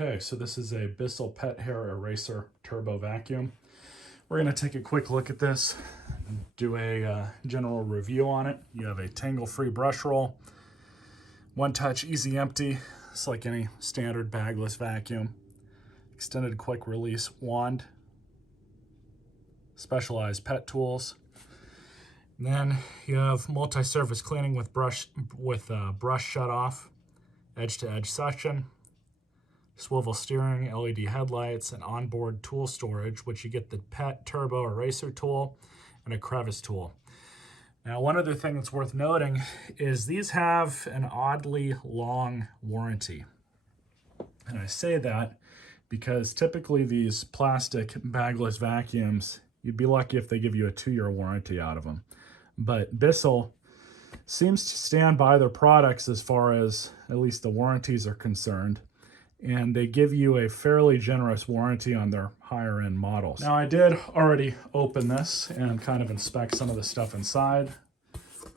Okay, so this is a Bissell Pet Hair Eraser Turbo Vacuum. We're going to take a quick look at this and do a general review on it. You have a tangle-free brush roll, one-touch easy empty. It's like any standard bagless vacuum. Extended quick release wand, specialized pet tools. And then you have multi-surface cleaning with brush shut off, edge-to-edge suction, swivel steering, LED headlights, and onboard tool storage, which you get the Pet Turbo Eraser tool and a Crevice tool. Now, one other thing that's worth noting is these have an oddly long warranty. And I say that because typically these plastic bagless vacuums, you'd be lucky if they give you a 2-year warranty out of them. But Bissell seems to stand by their products as far as at least the warranties are concerned. And they give you a fairly generous warranty on their higher end models. Now, I did already open this and kind of inspect some of the stuff inside,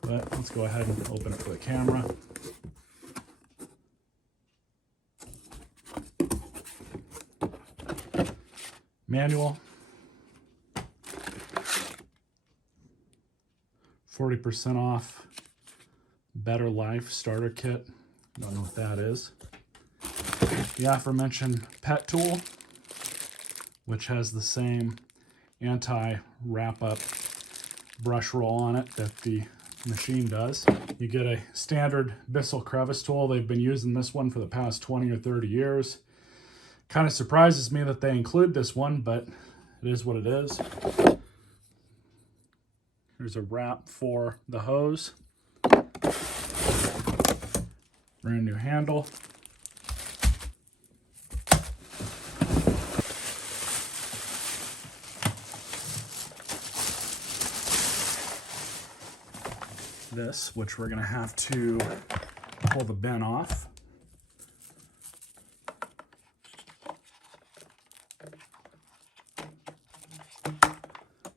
but let's go ahead and open it for the camera. Manual, 40% off, Better Life starter kit. Don't know what that is. The aforementioned pet tool, which has the same anti-wrap-up brush roll on it that the machine does. You get a standard Bissell Crevice tool. They've been using this one for the past 20 or 30 years. Kind of surprises me that they include this one, but it is what it is. Here's a wrap for the hose. Brand new handle. This, which we're going to have to pull the bin off.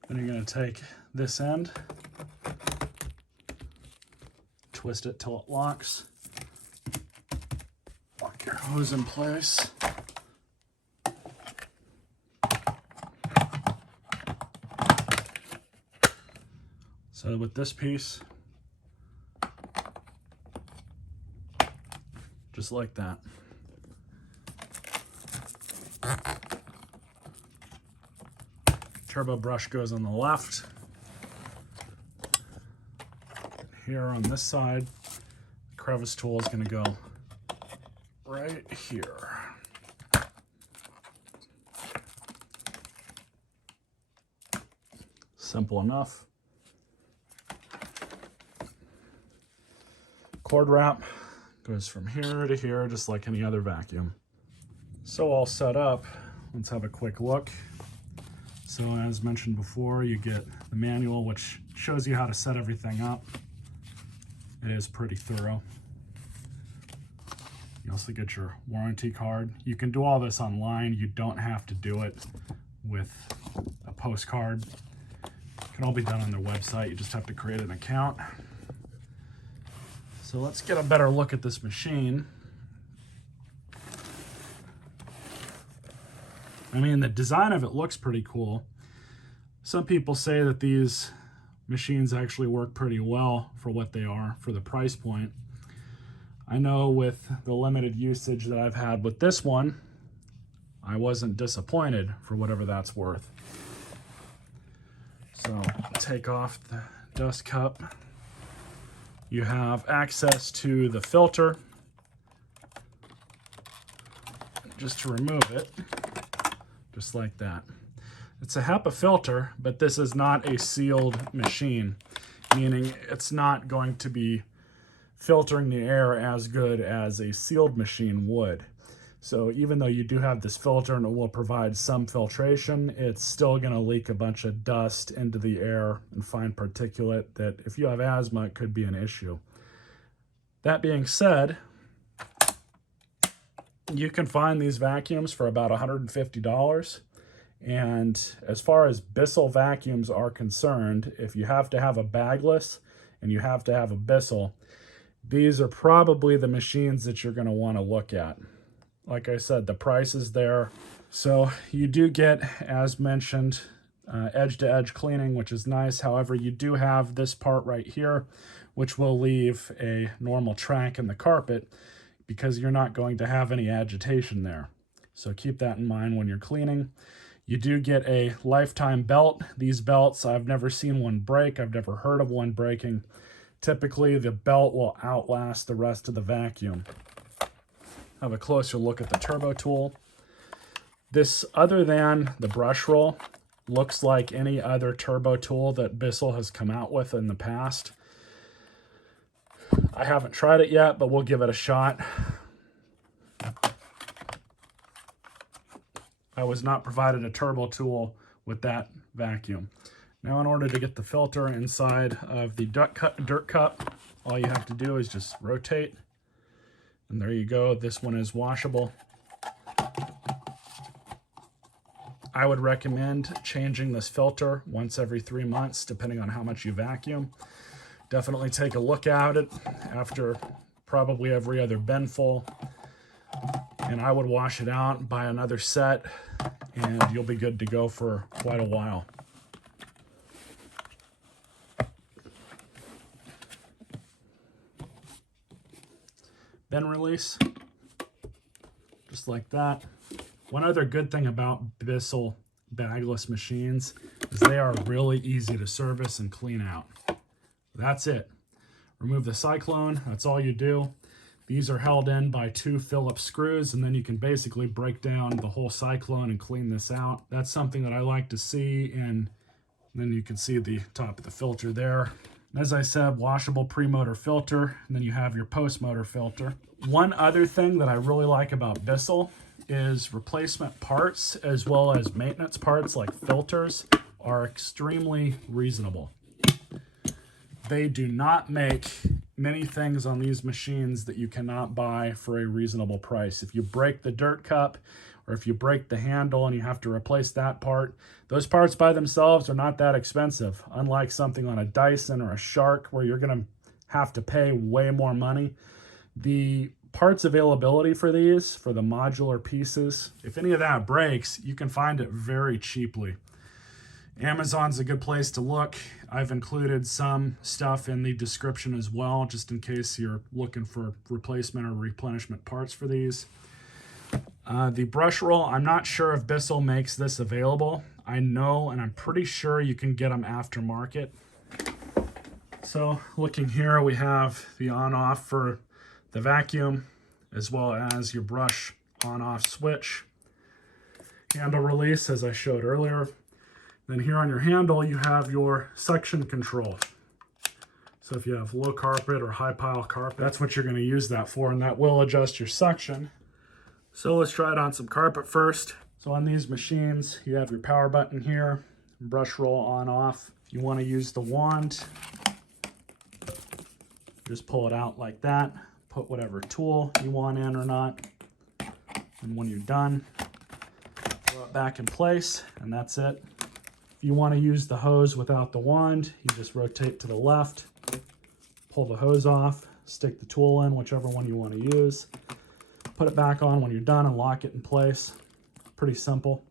Then you're going to take this end, twist it till it locks, lock your hose in place. So with this piece, just like that. Turbo brush goes on the left. Here on this side, the Crevice tool is going to go right here. Simple enough. Cord wrap goes from here to here, just like any other vacuum. So all set up, let's have a quick look. So as mentioned before, you get the manual, which shows you how to set everything up. It is pretty thorough. You also get your warranty card. You can do all this online. You don't have to do it with a postcard. It can all be done on their website. You just have to create an account. So let's get a better look at this machine. I mean, the design of it looks pretty cool. Some people say that these machines actually work pretty well for what they are, for the price point. I know with the limited usage that I've had with this one, I wasn't disappointed for whatever that's worth. So take off the dust cup. You have access to the filter. Just to remove it, just like that. It's a HEPA filter, but this is not a sealed machine, meaning it's not going to be filtering the air as good as a sealed machine would. So even though you do have this filter and it will provide some filtration, it's still going to leak a bunch of dust into the air and fine particulate that if you have asthma, it could be an issue. That being said, you can find these vacuums for about $150. And as far as Bissell vacuums are concerned, if you have to have a bagless and you have to have a Bissell, these are probably the machines that you're going to want to look at. Like I said, the price is there. So you do get, as mentioned, edge-to-edge cleaning, which is nice. However, you do have this part right here, which will leave a normal track in the carpet because you're not going to have any agitation there. So keep that in mind when you're cleaning. You do get a lifetime belt. These belts, I've never seen one break. I've never heard of one breaking. Typically, the belt will outlast the rest of the vacuum. Have a closer look at the turbo tool. This, other than the brush roll, looks like any other turbo tool that Bissell has come out with in the past. I haven't tried it yet, but we'll give it a shot. I was not provided a turbo tool with that vacuum. Now, in order to get the filter inside of the dirt cup, all you have to do is just rotate. And there you go. This one is washable. I would recommend changing this filter once every 3 months, depending on how much you vacuum. Definitely take a look at it after probably every other bin full. And I would wash it out, buy another set, and you'll be good to go for quite a while. Bin release, just like that. One other good thing about Bissell bagless machines is they are really easy to service and clean out. That's it. Remove the cyclone, that's all you do. These are held in by 2 Phillips screws, and then you can basically break down the whole cyclone and clean this out. That's something that I like to see, and then you can see the top of the filter there. As I said, washable pre-motor filter, and then you have your post-motor filter. One other thing that I really like about Bissell is replacement parts as well as maintenance parts like filters are extremely reasonable. They do not make many things on these machines that you cannot buy for a reasonable price. If you break the dirt cup or if you break the handle and you have to replace that part, those parts by themselves are not that expensive. Unlike something on a Dyson or a Shark where you're going to have to pay way more money. The parts availability for these, for the modular pieces, if any of that breaks, you can find it very cheaply. Amazon's a good place to look. I've included some stuff in the description as well, just in case you're looking for replacement or replenishment parts for these. The brush roll, I'm not sure if Bissell makes this available. I know, and I'm pretty sure you can get them aftermarket. So looking here, we have the on-off for the vacuum, as well as your brush on-off switch. Handle release, as I showed earlier. Then here on your handle, you have your suction control. So if you have low carpet or high pile carpet, that's what you're going to use that for, and that will adjust your suction. So let's try it on some carpet first. So on these machines, you have your power button here, brush roll on off. If you want to use the wand, just pull it out like that. Put whatever tool you want in or not. And when you're done, throw it back in place, and that's it. If you want to use the hose without the wand, you just rotate to the left, pull the hose off, stick the tool in, whichever one you want to use. Put it back on when you're done and lock it in place. Pretty simple.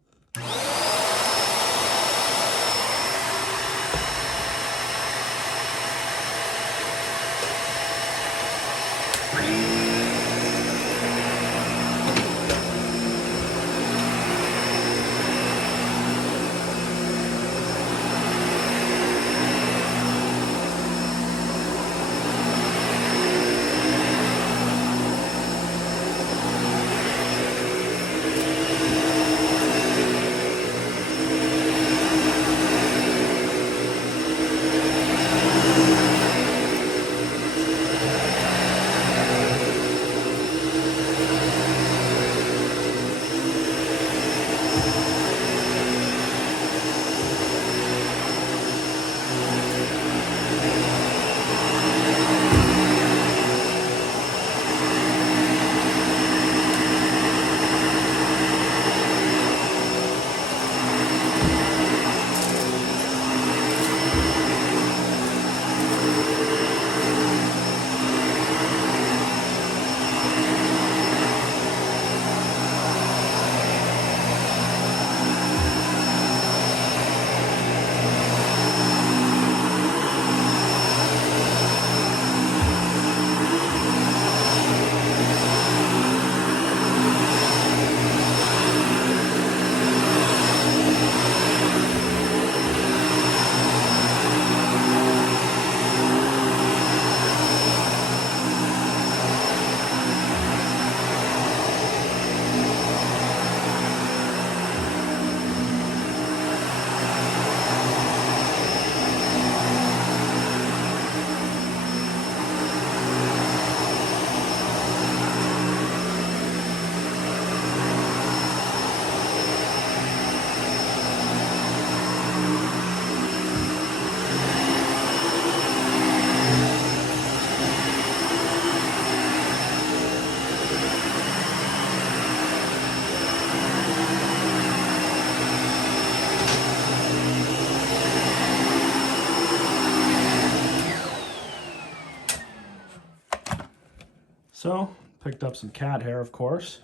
So, picked up some cat hair, of course.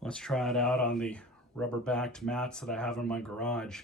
Let's try it out on the rubber-backed mats that I have in my garage.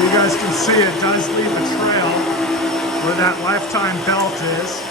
You guys can see it does leave a trail where that lifetime belt is.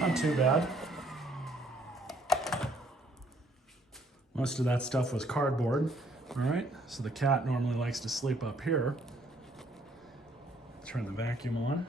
Not too bad. Most of that stuff was cardboard. All right, so the cat normally likes to sleep up here. Turn the vacuum on.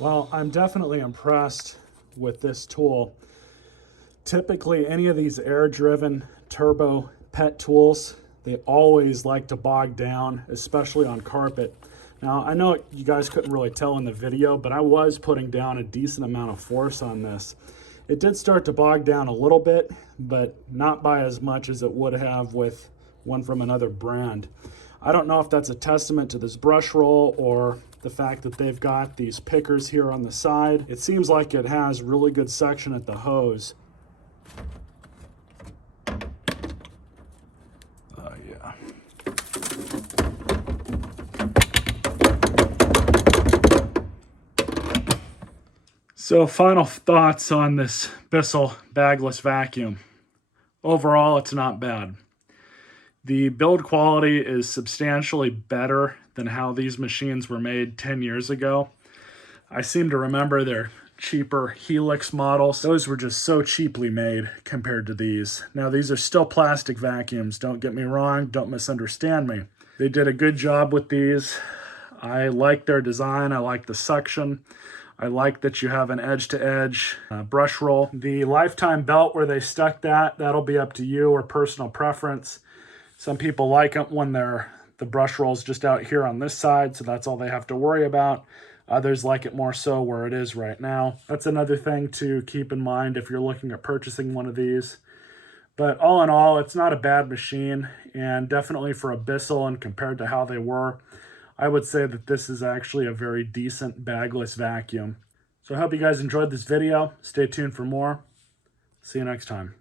Well, I'm definitely impressed with this tool. Typically, any of these air-driven turbo pet tools, they always like to bog down, especially on carpet. Now, I know you guys couldn't really tell in the video, but I was putting down a decent amount of force on this. It did start to bog down a little bit, but not by as much as it would have with one from another brand. I don't know if that's a testament to this brush roll or the fact that they've got these pickers here on the side. It seems like it has really good suction at the hose. Yeah. So final thoughts on this Bissell bagless vacuum. Overall, it's not bad. The build quality is substantially better than how these machines were made 10 years ago. I seem to remember their cheaper Helix models. Those were just so cheaply made compared to these. Now, these are still plastic vacuums. Don't get me wrong. Don't misunderstand me. They did a good job with these. I like their design. I like the suction. I like that you have an edge-to-edge brush roll. The lifetime belt where they stuck that'll be up to you or personal preference. Some people like it when the brush roll's just out here on this side, so that's all they have to worry about. Others like it more so where it is right now. That's another thing to keep in mind if you're looking at purchasing one of these. But all in all, it's not a bad machine, and definitely for a Bissell and compared to how they were, I would say that this is actually a very decent bagless vacuum. So I hope you guys enjoyed this video. Stay tuned for more. See you next time.